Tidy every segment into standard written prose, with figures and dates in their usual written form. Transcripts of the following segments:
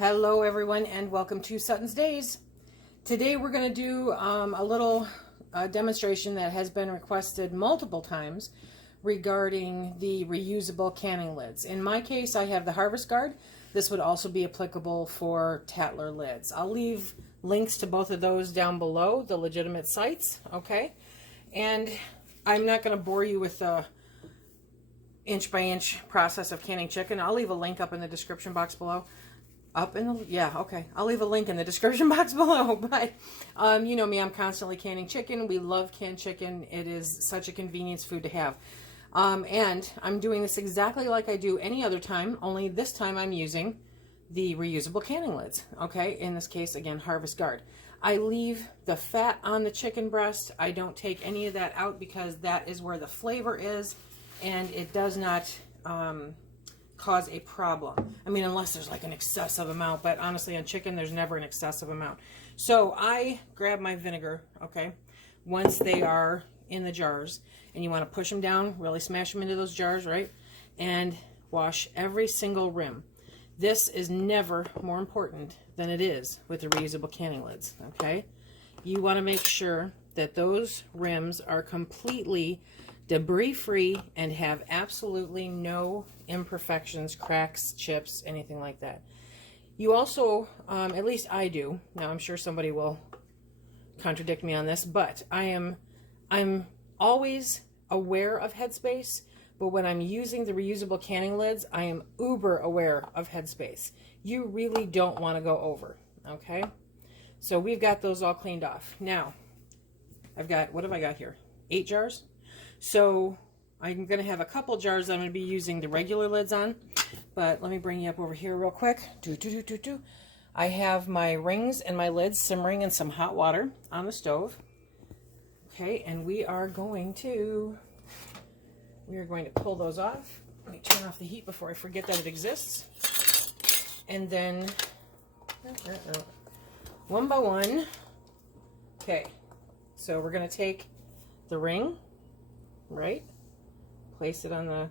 Hello everyone and welcome to SuttonsDaze. Today we're going to do a little demonstration that has been requested multiple times regarding the reusable canning lids. In my case I have the Harvest Guard. This would also be applicable for Tattler lids. I'll leave links to both of those down below, the legitimate sites, okay? And I'm not going to bore you with the inch by inch process of canning chicken. I'll leave a link up in the description box below. I'll leave a link in the description box below. But you know me, I'm constantly canning chicken. We love canned chicken. It is such a convenience food to have. And I'm doing this exactly like I do any other time, only this time I'm using the reusable canning lids. Okay, in this case, again, Harvest Guard. I leave the fat on the chicken breast. I don't take any of that out because that is where the flavor is, and it does not cause a problem. I mean, unless there's like an excessive amount, but honestly on chicken there's never an excessive amount. So I grab my vinegar, okay, once they are in the jars, and you want to push them down, really smash them into those jars, right, and wash every single rim. This is never more important than it is with the reusable canning lids, okay? You want to make sure that those rims are completely debris-free and have absolutely no imperfections, cracks, chips, anything like that. You also, at least I do, now I'm sure somebody will contradict me on this, but I'm always aware of headspace, but when I'm using the reusable canning lids, I am uber aware of headspace. You really don't want to go over, okay? So we've got those all cleaned off. Now, I've got, what have I got here? 8 jars? So I'm going to have a couple jars I'm going to be using the regular lids on, but let me bring you up over here real quick. I have my rings and my lids simmering in some hot water on the stove. Okay, and we are going to pull those off. Let me turn off the heat before I forget that it exists. And then, one by one, okay, so we're going to take the ring, right, place it on the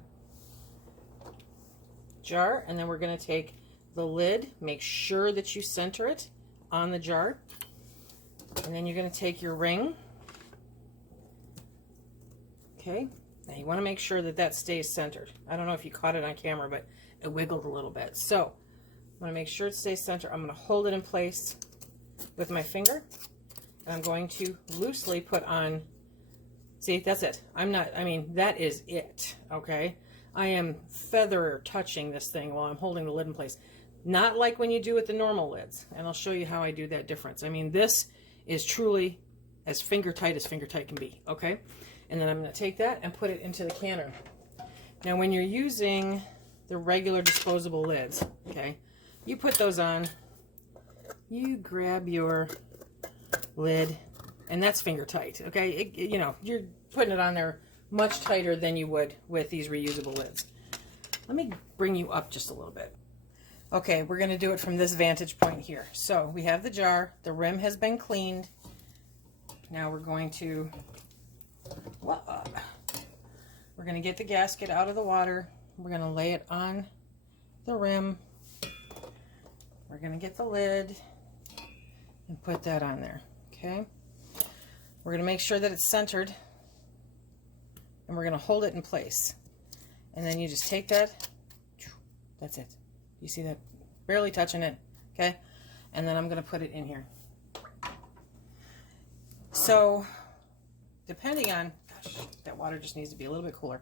jar, and then we're going to take the lid, make sure that you center it on the jar, and then you're going to take your ring, okay, now you want to make sure that that stays centered. I don't know if you caught it on camera, but it wiggled a little bit, so I'm going to make sure it stays centered. I'm going to hold it in place with my finger, and I'm going to loosely put on. See, that's it. That is it, okay? I am feather touching this thing while I'm holding the lid in place. Not like when you do with the normal lids, and I'll show you how I do that difference. I mean, this is truly as finger tight can be, okay? And then I'm going to take that and put it into the canner. Now, when you're using the regular disposable lids, okay, you put those on, you grab your lid, and that's finger tight, okay? You know, you're putting it on there much tighter than you would with these reusable lids. Let me bring you up just a little bit. Okay, we're going to do it from this vantage point here. So we have the jar, the rim has been cleaned. Now we're going to, get the gasket out of the water. We're going to lay it on the rim. We're going to get the lid and put that on there, okay? We're going to make sure that it's centered, and we're going to hold it in place. And then you just take that, that's it. You see that? Barely touching it, okay? And then I'm going to put it in here. So, depending on, gosh, that water just needs to be a little bit cooler.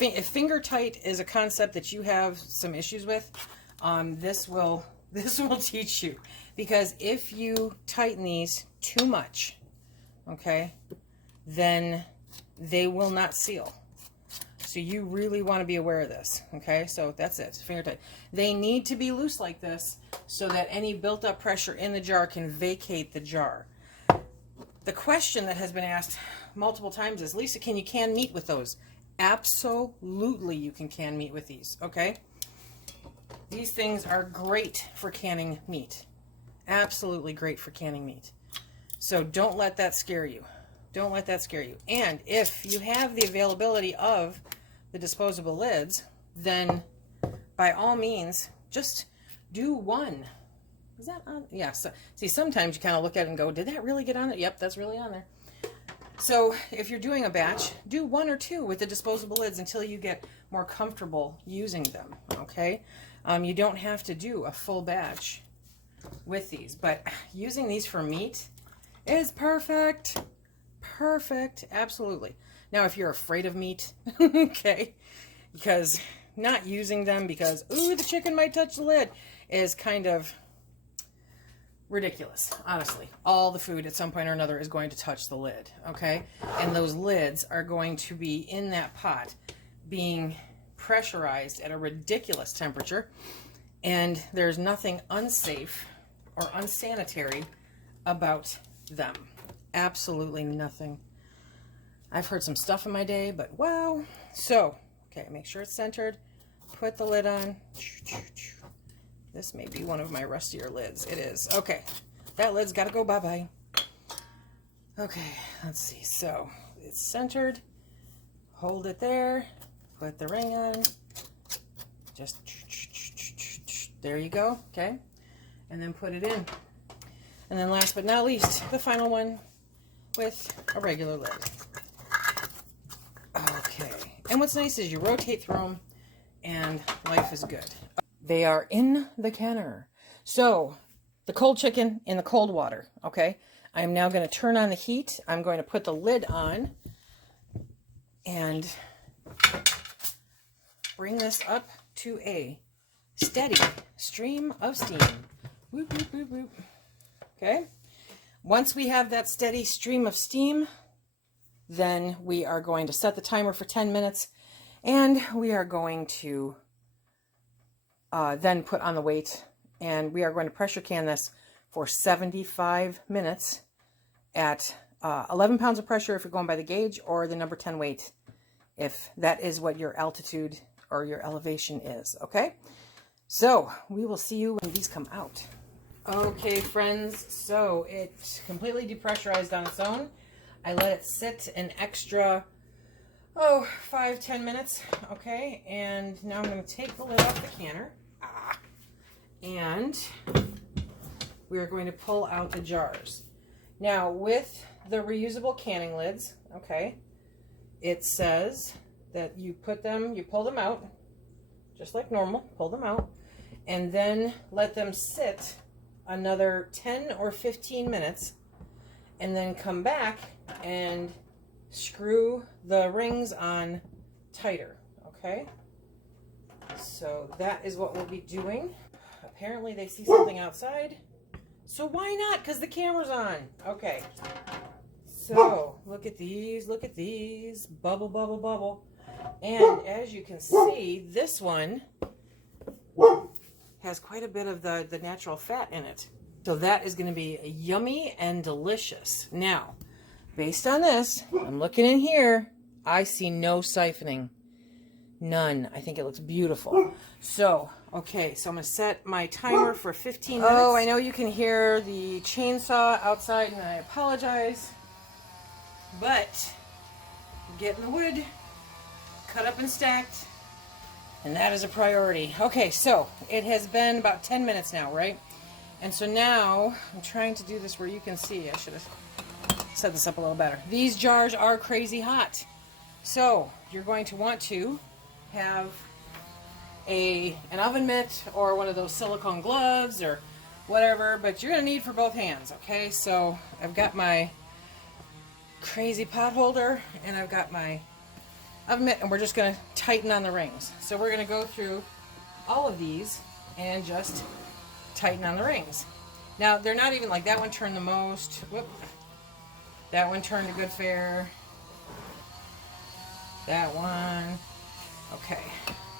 If finger tight is a concept that you have some issues with, this will teach you. Because if you tighten these too much, okay, then they will not seal. So you really want to be aware of this, okay? So that's it, finger tight. They need to be loose like this so that any built up pressure in the jar can vacate the jar. The question that has been asked multiple times is, Lisa, can you can meat with those? Absolutely you can meat with these, okay? These things are great for canning meat. Absolutely great for canning meat. So don't let that scare you. Don't let that scare you. And if you have the availability of the disposable lids, then by all means, just do one. Is that on? Yeah. So, see, sometimes you kind of look at it and go, did that really get on there? Yep, that's really on there. So if you're doing a batch, do 1 or 2 with the disposable lids until you get more comfortable using them, okay? You don't have to do a full batch with these, but using these for meat is perfect. Perfect, absolutely. Now, if you're afraid of meat, okay, because not using them because, ooh, the chicken might touch the lid is kind of ridiculous, honestly. All the food at some point or another is going to touch the lid, okay? And those lids are going to be in that pot being pressurized at a ridiculous temperature, and there's nothing unsafe or unsanitary about them. Absolutely nothing. I've heard some stuff in my day, but wow. So, okay, make sure it's centered. Put the lid on. This may be one of my rustier lids. It is. Okay. That lid's got to go bye-bye. Okay, let's see. So, it's centered. Hold it there. Put the ring on. Just, there you go. Okay. And then put it in. And then last but not least, the final one with a regular lid. Okay. And what's nice is you rotate through them and life is good. They are in the canner. So the cold chicken in the cold water. Okay. I am now going to turn on the heat. I'm going to put the lid on and bring this up to a steady stream of steam. Whoop, whoop, whoop, whoop. Okay. Once we have that steady stream of steam, then we are going to set the timer for 10 minutes and we are going to then put on the weight, and we are going to pressure can this for 75 minutes at 11 pounds of pressure if you're going by the gauge, or the number 10 weight if that is what your altitude or your elevation is, okay? So we will see you when these come out. Okay, friends, so it completely depressurized on its own. I let it sit an extra, 5-10 minutes, okay? And now I'm going to take the lid off the canner. And we are going to pull out the jars. Now, with the reusable canning lids, okay, it says that you pull them out, just like normal, pull them out, and then let them sit another 10 or 15 minutes, and then come back and screw the rings on tighter, okay? So that is what we'll be doing. Apparently they see something outside, so why not? Because the camera's on. Okay, so look at these, bubble, bubble, bubble. And as you can see, this one has quite a bit of the natural fat in it. So that is going to be yummy and delicious. Now, based on this, I'm looking in here, I see no siphoning. None. I think it looks beautiful. So, okay, so I'm going to set my timer for 15 minutes. Oh, I know you can hear the chainsaw outside, and I apologize. But, getting the wood cut up and stacked, and that is a priority. Okay, so it has been about 10 minutes now, right? And so now, I'm trying to do this where you can see. I should have set this up a little better. These jars are crazy hot. So, you're going to want to have an oven mitt or one of those silicone gloves or whatever, but you're going to need for both hands, okay? So I've got my crazy pot holder and I've got my oven mitt, and we're just going to tighten on the rings. So we're going to go through all of these and just tighten on the rings. Now, they're not even like that one turned the most. Whoop. That one turned a good fair. That one. Okay,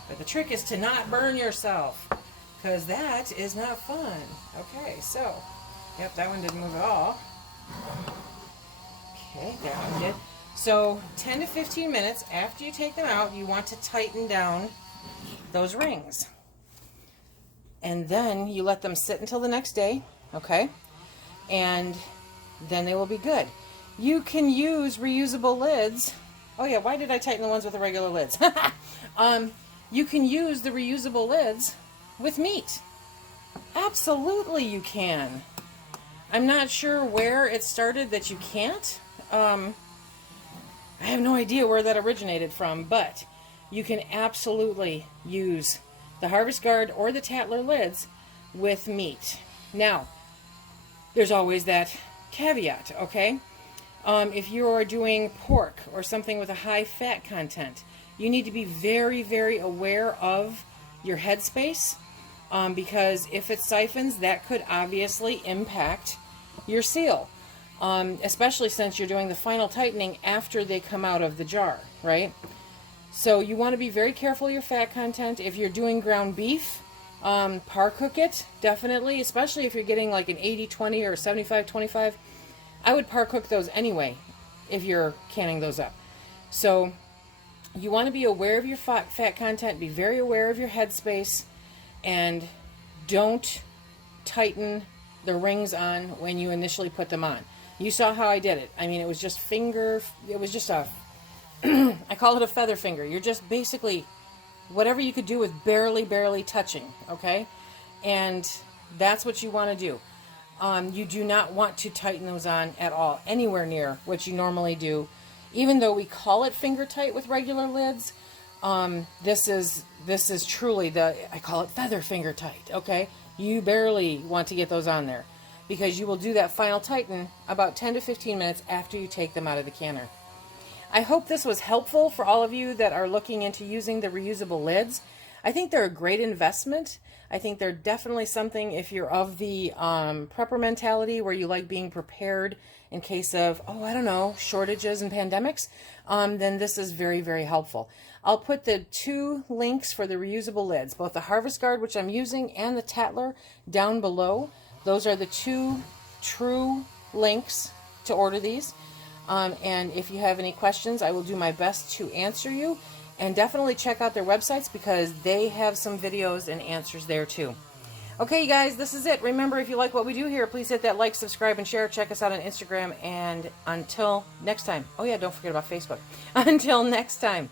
but the trick is to not burn yourself, because that is not fun. Okay, so, yep, that one didn't move at all. Okay, that one did. So, 10 to 15 minutes after you take them out, you want to tighten down those rings. And then you let them sit until the next day, okay? And then they will be good. You can use reusable lids. Oh yeah, why did I tighten the ones with the regular lids? You can use the reusable lids with meat. Absolutely you can. I'm not sure where it started that you can't. I have no idea where that originated from, but you can absolutely use the Harvest Guard or the Tattler lids with meat. Now, there's always that caveat, okay? If you are doing pork or something with a high fat content, you need to be very, very aware of your headspace, because if it siphons, that could obviously impact your seal, especially since you're doing the final tightening after they come out of the jar, right? So you want to be very careful of your fat content. If you're doing ground beef, par cook it, definitely, especially if you're getting like an 80-20 or 75-25. I would par cook those anyway if you're canning those up. So you want to be aware of your fat content, be very aware of your headspace, and don't tighten the rings on when you initially put them on. You saw how I did it. I mean, it was just a, I call it a feather finger. You're just basically whatever you could do with barely touching, okay? And that's what you want to do. You do not want to tighten those on at all, anywhere near what you normally do. Even though we call it finger tight with regular lids, this is truly I call it feather finger tight, okay? You barely want to get those on there because you will do that final tighten about 10 to 15 minutes after you take them out of the canner. I hope this was helpful for all of you that are looking into using the reusable lids. I think they're a great investment. I think they're definitely something if you're of the prepper mentality where you like being prepared in case of, oh, I don't know, shortages and pandemics, then this is very, very helpful. I'll put the 2 links for the reusable lids, both the Harvest Guard, which I'm using, and the Tattler down below. Those are the 2 true links to order these. And if you have any questions, I will do my best to answer you. And definitely check out their websites because they have some videos and answers there too. Okay, you guys, this is it. Remember, if you like what we do here, please hit that like, subscribe, and share. Check us out on Instagram. And until next time. Oh, yeah, don't forget about Facebook. Until next time,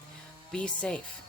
be safe.